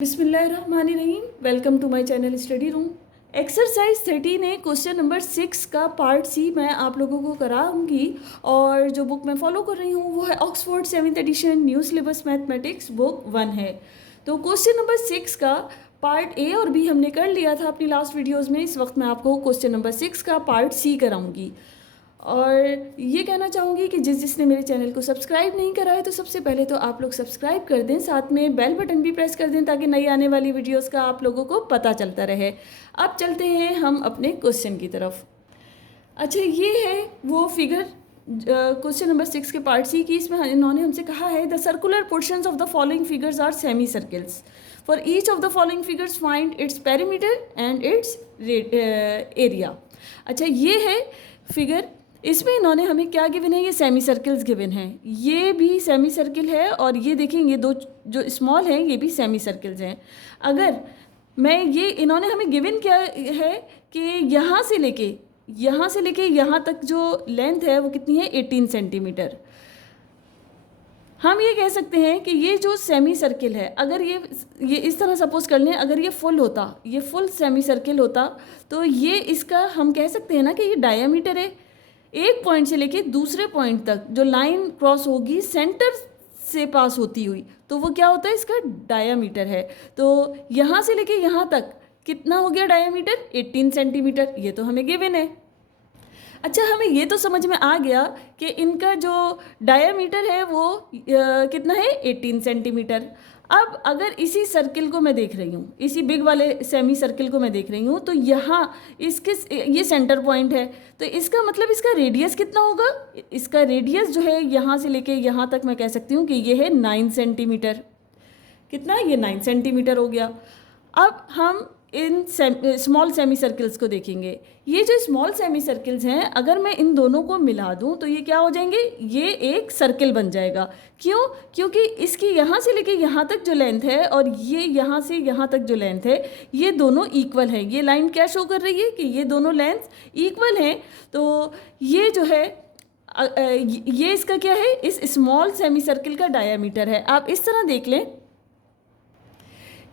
बिस्मिल्लाहिर्रहमानिर्रहीम। Welcome to my channel study room. Exercise 13 है, question number 6 का पार्ट सी मैं आप लोगों को कराऊंगी। और जो बुक मैं फॉलो कर रही हूँ वो है Oxford 7th edition new syllabus mathematics book 1 है। तो क्वेश्चन नंबर 6 का पार्ट ए और बी हमने कर लिया था अपनी लास्ट वीडियोज़ में। इस वक्त मैं आपको क्वेश्चन नंबर 6 का पार्ट सी कराऊँगी। और ये कहना चाहूँगी कि जिसने मेरे चैनल को सब्सक्राइब नहीं करा है तो सबसे पहले तो आप लोग सब्सक्राइब कर दें, साथ में बेल बटन भी प्रेस कर दें ताकि नई आने वाली वीडियोस का आप लोगों को पता चलता रहे। अब चलते हैं हम अपने क्वेश्चन की तरफ। अच्छा, ये है वो फिगर क्वेश्चन नंबर 6 के पार्ट सी की। इसमें इन्होंने हमसे कहा है the circular portions of the following figures are semi circles. For each of the following figures find its perimeter and its area. अच्छा, ये है फिगर। इसमें इन्होंने हमें क्या गिवन है, ये सेमी सर्कल्स गिवन है। ये भी सेमी सर्कल है और ये देखेंगे दो जो स्मॉल हैं ये भी सेमी सर्कल्स हैं। अगर मैं ये इन्होंने हमें गिवन क्या है कि यहाँ से लेके यहाँ तक जो लेंथ है वो कितनी है, 18 सेंटीमीटर। हम ये कह सकते हैं कि ये जो सेमी सर्कल है, अगर ये इस तरह सपोज कर लें, अगर ये फुल होता, ये फुल सेमी सर्कल होता तो ये इसका हम कह सकते हैं ना कि ये डायामीटर है। एक पॉइंट से लेके दूसरे पॉइंट तक जो लाइन क्रॉस होगी सेंटर से पास होती हुई, तो वो क्या होता है, इसका डायामीटर है। तो यहाँ से लेके यहाँ तक कितना हो गया डायामीटर, 18 सेंटीमीटर। ये तो हमें गिवन है। अच्छा, हमें ये तो समझ में आ गया कि इनका जो डायामीटर है वो कितना है, 18 सेंटीमीटर। अब अगर इसी सर्किल को मैं देख रही हूँ, इसी बिग वाले सेमी सर्किल को मैं देख रही हूँ, तो यहाँ इसके ये सेंटर पॉइंट है, तो इसका मतलब इसका रेडियस कितना होगा। इसका रेडियस जो है यहाँ से लेके यहाँ तक मैं कह सकती हूँ कि ये है 9 सेंटीमीटर। कितना, ये 9 सेंटीमीटर हो गया। अब हम इन स्मॉल सेमी सर्कल्स को देखेंगे। ये जो स्मॉल सेमी सर्कल्स हैं, अगर मैं इन दोनों को मिला दूं तो ये क्या हो जाएंगे, ये एक सर्कल बन जाएगा। क्यों? क्योंकि इसकी यहाँ से लेके यहाँ तक जो लेंथ है और ये यहाँ से यहाँ तक जो लेंथ है ये दोनों इक्वल है। ये लाइन क्या शो कर रही है कि ये दोनों लेंथ इक्वल हैं। तो ये जो है ये इसका क्या है, इस स्मॉल सेमी सर्कल का डायामीटर है। आप इस तरह देख लें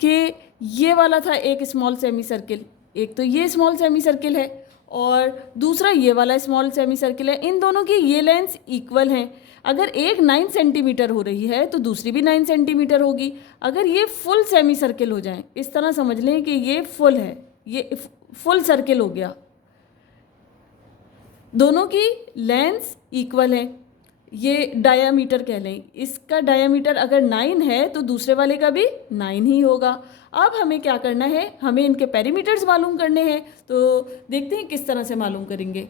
कि ये वाला था एक स्मॉल सेमी सर्कल, एक तो ये स्मॉल सेमी सर्कल है और दूसरा ये वाला स्मॉल सेमी सर्कल है। इन दोनों की ये लेंथ इक्वल हैं। अगर एक 9 सेंटीमीटर हो रही है तो दूसरी भी 9 सेंटीमीटर होगी। अगर ये फुल सेमी सर्कल हो जाए, इस तरह समझ लें कि ये फुल है, ये फुल सर्कल हो गया, दोनों की लेंथ इक्वल है। ये डायामीटर कह लें, इसका डायामीटर अगर 9 है तो दूसरे वाले का भी 9 ही होगा। अब हमें क्या करना है, हमें इनके पेरीमीटर्स मालूम करने हैं। तो देखते हैं किस तरह से मालूम करेंगे।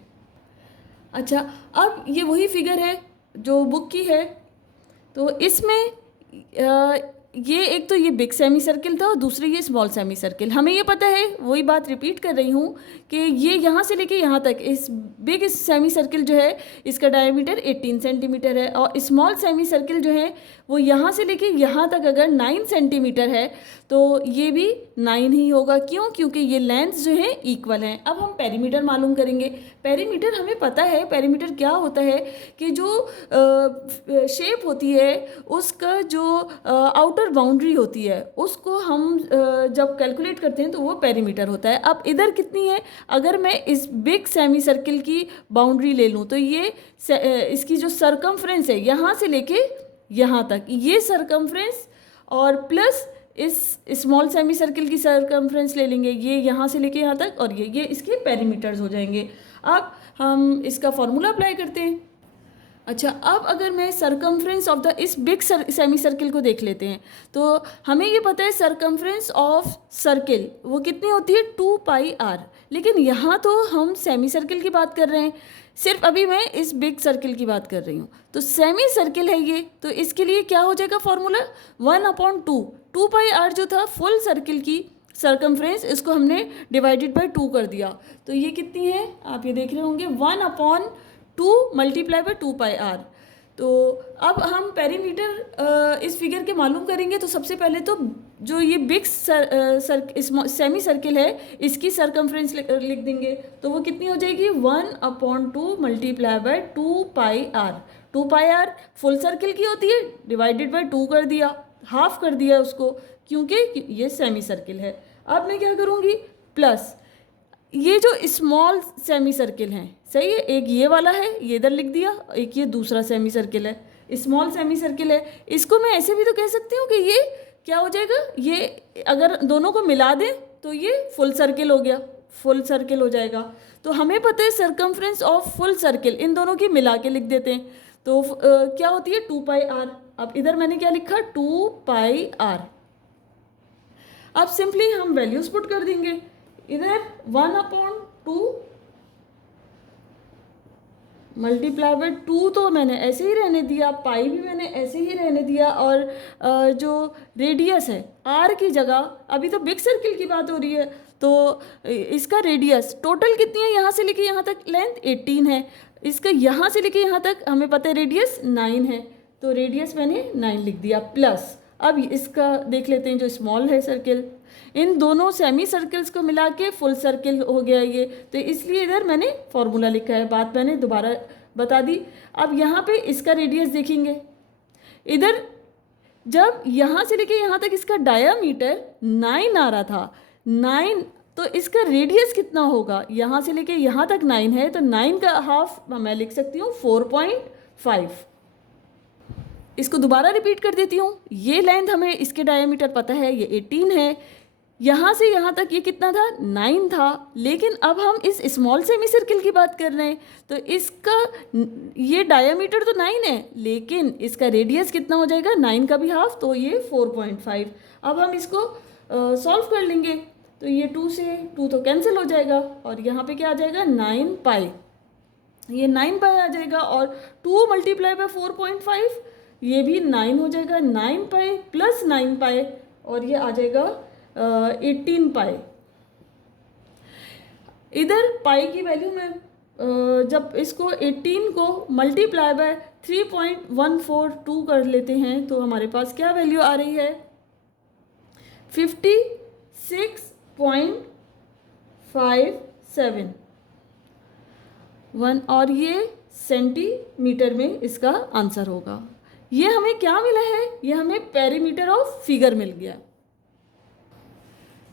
अच्छा, अब ये वही फिगर है जो बुक की है। तो इसमें ये एक तो ये बिग सेमी सर्कल था और दूसरे ये स्मॉल सेमी सर्कल। हमें ये पता है, वही बात रिपीट कर रही हूँ कि ये यहाँ से लेके यहाँ तक इस बिग सेमी सर्कल जो है इसका डायमीटर 18 सेंटीमीटर है और स्मॉल सेमी सर्कल जो है वो यहाँ से लेके यहाँ तक अगर 9 सेंटीमीटर है तो ये भी 9 ही होगा। क्यों? क्योंकि ये लेंथ जो है इक्वल हैं। अब हम पेरीमीटर मालूम करेंगे। पेरीमीटर हमें पता है, पेरीमीटर क्या होता है कि जो शेप होती है उसका जो आउटर बाउंड्री होती है उसको हम जब कैलकुलेट करते हैं तो वो पेरीमीटर होता है। अब इधर कितनी है, अगर मैं इस बिग सेमी सर्कल की बाउंड्री ले लूँ तो ये इसकी जो सरकमफ्रेंस है यहाँ से लेके यहाँ तक, ये सरकमफ्रेंस और प्लस इस स्मॉल सेमी सर्कल की सरकमफ्रेंस ले लेंगे, ये यहाँ से लेके यहाँ तक, और ये इसके पेरीमीटर्स हो जाएंगे। अब हम इसका फॉर्मूला अप्लाई करते हैं। अच्छा, अब अगर मैं सरकमफ्रेंस ऑफ द इस बिग सेमी सर्कल को देख लेते हैं तो हमें ये पता है सरकमफ्रेंस ऑफ सर्कल वो कितनी होती है, 2 पाई आर। लेकिन यहाँ तो हम सेमी सर्कल की बात कर रहे हैं, सिर्फ अभी मैं इस बिग सर्कल की बात कर रही हूँ। तो सेमी सर्कल है ये, तो इसके लिए क्या हो जाएगा फॉर्मूला, 1/2। 2 पाई आर जो था फुल सर्कल की सरकमफ्रेंस, इसको हमने डिवाइडेड बाय 2 कर दिया। तो ये कितनी है, आप ये देख रहे होंगे, 1/2 मल्टीप्लाई बाय 2 पाई आर। तो अब हम पेरीमीटर इस फिगर के मालूम करेंगे। तो सबसे पहले तो जो ये बिग सेमी सर्कल है इसकी सरकमफ्रेंस लिख देंगे। तो वो कितनी हो जाएगी, 1/2 multiply by 2 pi R. 2 pi R full circle की होती है, डिवाइडेड बाय 2 कर दिया, हाफ कर दिया उसको। क्योंकि ये सेमी सर्किल है। अब मैं क्या करूँगी, प्लस ये जो स्मॉल सेमी सर्किल हैं, सही है, एक ये वाला है, ये इधर लिख दिया, एक ये दूसरा सेमी सर्किल है, स्मॉल सेमी सर्किल है। इसको मैं ऐसे भी तो कह सकती हूँ कि ये क्या हो जाएगा, ये अगर दोनों को मिला दें तो ये फुल सर्किल हो गया, फुल सर्किल हो जाएगा। तो हमें पता है सर्कमफ्रेंस ऑफ फुल सर्किल, इन दोनों की मिला के लिख देते हैं। तो क्या होती है 2πr। अब इधर मैंने क्या लिखा 2πr। अब सिंपली हम वैल्यूज पुट कर देंगे। इधर 1/2 मल्टीप्लाई बाय 2 तो मैंने ऐसे ही रहने दिया, पाई भी मैंने ऐसे ही रहने दिया, और जो रेडियस है आर की जगह, अभी तो बिग सर्किल की बात हो रही है, तो इसका रेडियस टोटल कितनी है, यहाँ से लेके यहाँ तक लेंथ 18 है, इसका यहाँ से लेके यहाँ तक हमें पता है रेडियस 9 है, तो रेडियस मैंने 9 लिख दिया। प्लस अब इसका देख लेते हैं जो स्मॉल है सर्किल, इन दोनों सेमी सर्किल्स को मिला के फुल सर्किल हो गया ये, तो इसलिए इधर मैंने फॉर्मूला लिखा है, बात मैंने दोबारा बता दी। अब यहाँ पे इसका रेडियस देखेंगे, इधर जब यहाँ से लेके यहाँ तक इसका डायामीटर 9 आ रहा था, 9, तो इसका रेडियस कितना होगा, यहाँ से लेके यहाँ तक 9 है, तो 9 का हाफ मैं लिख सकती हूँ 4.5। इसको दोबारा रिपीट कर देती हूँ, ये लेंथ हमें इसके डायमीटर पता है, ये 18 है, यहाँ से यहाँ तक ये कितना था 9 था, लेकिन अब हम इस स्मॉल सेमी सर्किल की बात कर रहे हैं, तो इसका ये डायमीटर तो 9 है, लेकिन इसका रेडियस कितना हो जाएगा 9 का भी हाफ, तो ये 4.5। अब हम इसको सॉल्व कर लेंगे, तो ये 2 से 2 तो कैंसिल हो जाएगा, और यहाँ पे क्या आ जाएगा 9π, ये 9π आ जाएगा, और 2 मल्टीप्लाई बाय 4.5 ये भी 9 हो जाएगा, 9π प्लस 9π, और ये आ जाएगा 18π। इधर पाई की वैल्यू में जब इसको 18 को मल्टीप्लाई बाय 3.142 कर लेते हैं, तो हमारे पास क्या वैल्यू आ रही है 56.57 और ये सेंटीमीटर में इसका आंसर होगा। ये हमें क्या मिला है, ये हमें पेरीमीटर ऑफ फिगर मिल गया।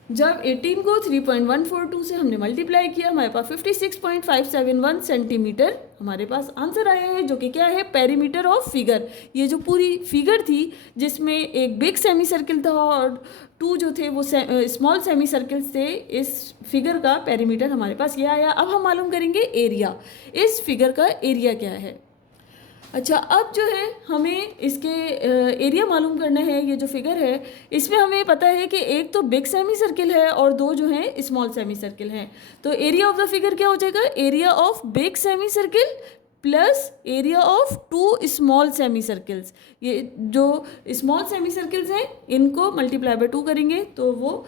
जब 18 को 3.142 से हमने मल्टीप्लाई किया, हमारे पास 56.571 सेंटीमीटर हमारे पास आंसर आया है, जो कि क्या है पेरीमीटर ऑफ फिगर। ये जो पूरी फिगर थी जिसमें एक बिग सेमी सर्किल था और 2 जो थे वो स्मॉल सेमी सर्किल्स थे, इस फिगर का पेरीमीटर हमारे पास ये आया। अब हम मालूम करेंगे एरिया, इस फिगर का एरिया क्या है। अच्छा, अब जो है हमें इसके एरिया मालूम करना है। ये जो फिगर है इसमें हमें पता है कि एक तो बिग सेमी सर्किल है और 2 जो हैं स्मॉल सेमी सर्किल हैं। तो एरिया ऑफ द फिगर क्या हो जाएगा, area of big semi circle plus area of 2 small semi circles. ये जो स्मॉल सेमी सर्किल्स हैं इनको मल्टीप्लाई बाय 2 करेंगे तो वो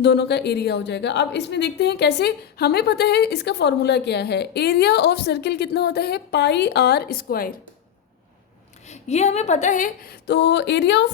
दोनों का एरिया हो जाएगा। अब इसमें देखते हैं कैसे। हमें पता है इसका फॉर्मूला क्या है, एरिया ऑफ सर्किल कितना होता है πr², ये हमें पता है। तो एरिया ऑफ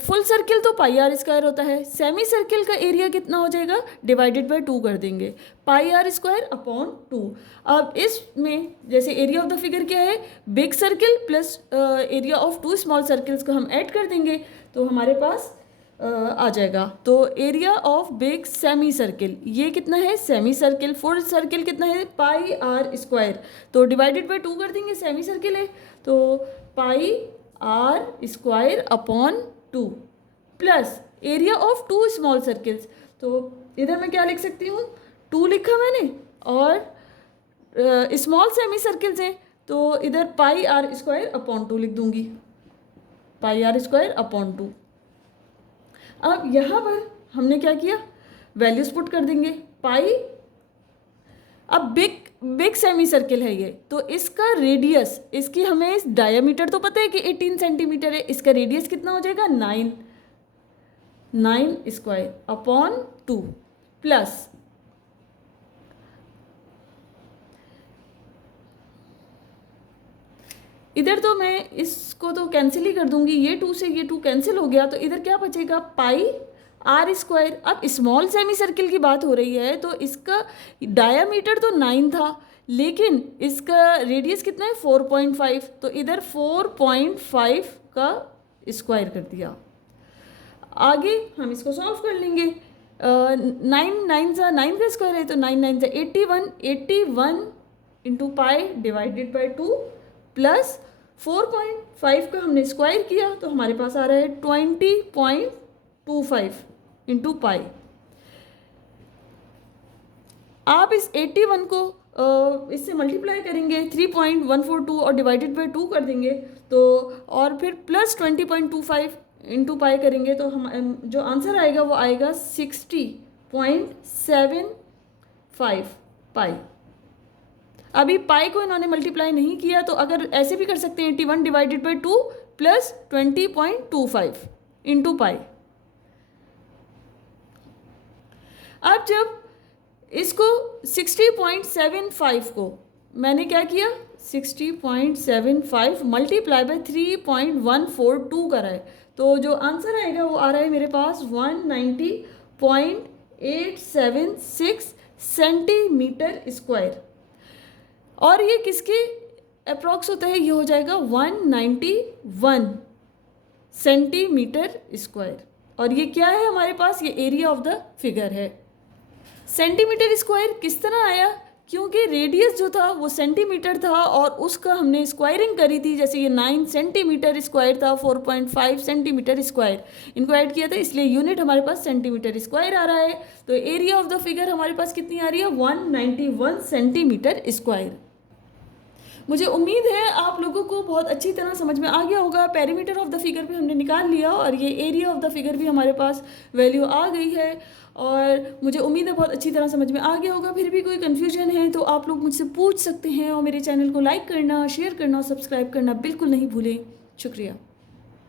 फुल सर्किल तो πr² होता है, सेमी सर्किल का एरिया कितना हो जाएगा, डिवाइडेड बाय 2 कर देंगे, πr²/2। अब इसमें जैसे एरिया ऑफ द फिगर क्या है, big circle plus area of 2 small circles को हम ऐड कर देंगे तो हमारे पास आ जाएगा। तो area of big semi circle ये कितना है, सेमी सर्किल, फुल सर्किल कितना है πr², तो डिवाइडेड बाय 2 कर देंगे, सेमी सर्किल है तो πr²/2 plus area of 2 small circles. तो इधर मैं क्या लिख सकती हूँ, 2 लिखा मैंने, और स्मॉल सेमी सर्किल्स हैं तो इधर πr²/2 लिख दूंगी, πr²/2। अब यहाँ पर हमने क्या किया, वैल्यूज पुट कर देंगे। पाई, अब बिग सेमी सर्किल है ये, तो इसका रेडियस, इसकी हमें इस डायमीटर तो पता है कि 18 सेंटीमीटर है, इसका रेडियस कितना हो जाएगा 9² प्लस इधर तो मैं इसको तो कैंसिल ही कर दूंगी, ये 2 से ये 2 कैंसिल हो गया, तो इधर क्या बचेगा πr²। अब स्मॉल सेमी सर्किल की बात हो रही है तो इसका डायामीटर तो 9 था, लेकिन इसका रेडियस कितना है 4.5, तो इधर 4.5 का स्क्वायर कर दिया। आगे हम इसको सॉल्व कर लेंगे। 9 का स्क्वायर है तो 9 × 81, 81 into pi divided by 2 plus 4.5 का हमने स्क्वायर किया तो हमारे पास आ रहा है 20.25 इंटू पाई। आप इस 81 को इससे मल्टीप्लाई करेंगे 3.142 और डिवाइडेड बाई 2 कर देंगे तो, और फिर प्लस 20.25 इंटू पाई करेंगे तो हम जो आंसर आएगा वो आएगा 60.75 पाई। अभी पाई को इन्होंने मल्टीप्लाई नहीं किया तो अगर ऐसे भी कर सकते हैं 81 divided by 2 plus 20.25 into pi. अब जब इसको 60.75 को मैंने क्या किया 60.75 मल्टीप्लाई बाय 3.142 करा है तो जो आंसर आएगा वो आ रहा है मेरे पास 190.876 सेंटीमीटर स्क्वायर। और ये किसके अप्रॉक्स होता है, ये हो जाएगा 191 सेंटीमीटर स्क्वायर। और ये क्या है हमारे पास, ये एरिया ऑफ द फिगर है। सेंटीमीटर स्क्वायर किस तरह आया, क्योंकि रेडियस जो था वो सेंटीमीटर था और उसका हमने स्क्वायरिंग करी थी, जैसे ये 9 सेंटीमीटर स्क्वायर था, 4.5 सेंटीमीटर स्क्वायर इनको ऐड किया था, इसलिए यूनिट हमारे पास सेंटीमीटर स्क्वायर आ रहा है। तो एरिया ऑफ द फिगर हमारे पास कितनी आ रही है 191 सेंटीमीटर स्क्वायर। मुझे उम्मीद है आप लोगों को बहुत अच्छी तरह समझ में आ गया होगा। पेरीमीटर ऑफ द फिगर भी हमने निकाल लिया और ये एरिया ऑफ द फिगर भी हमारे पास वैल्यू आ गई है और मुझे उम्मीद है बहुत अच्छी तरह समझ में आ गया होगा। फिर भी कोई कन्फ्यूजन है तो आप लोग मुझसे पूछ सकते हैं और मेरे चैनल को लाइक करना, शेयर करना और सब्सक्राइब करना बिल्कुल नहीं भूलें। शुक्रिया।